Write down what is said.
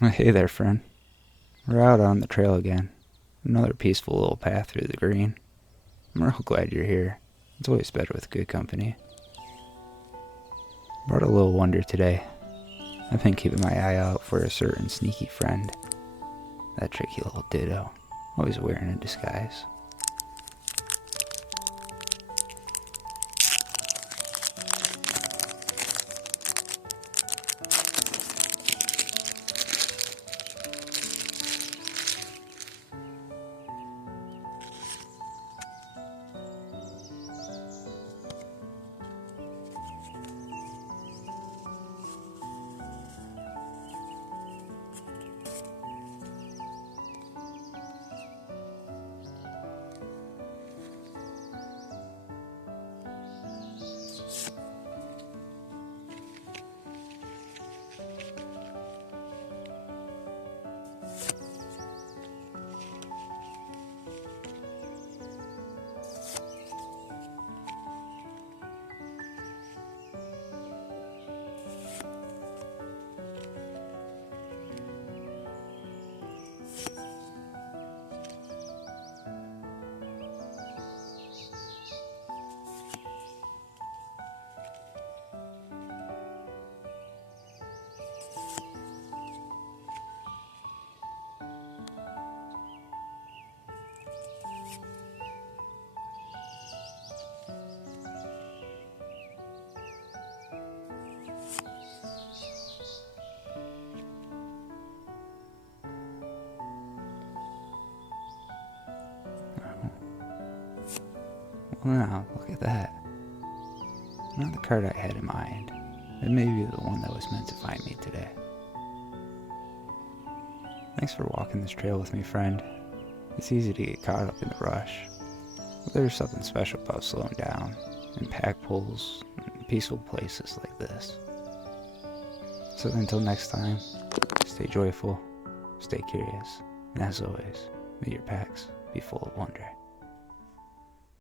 Hey there, friend. We're out on the trail again. Another peaceful little path through the green. I'm real glad you're here. It's always better with good company. Brought a little wonder today. I've been keeping my eye out for a certain sneaky friend. That tricky little Ditto, always wearing a disguise. Well, now, look at that. Not the card I had in mind. It may be the one that was meant to find me today. Thanks for walking this trail with me, friend. It's easy to get caught up in the rush. But there's something special about slowing down in pack pulls and peaceful places like this. So until next time, stay joyful, stay curious, and as always, may your packs be full of wonder.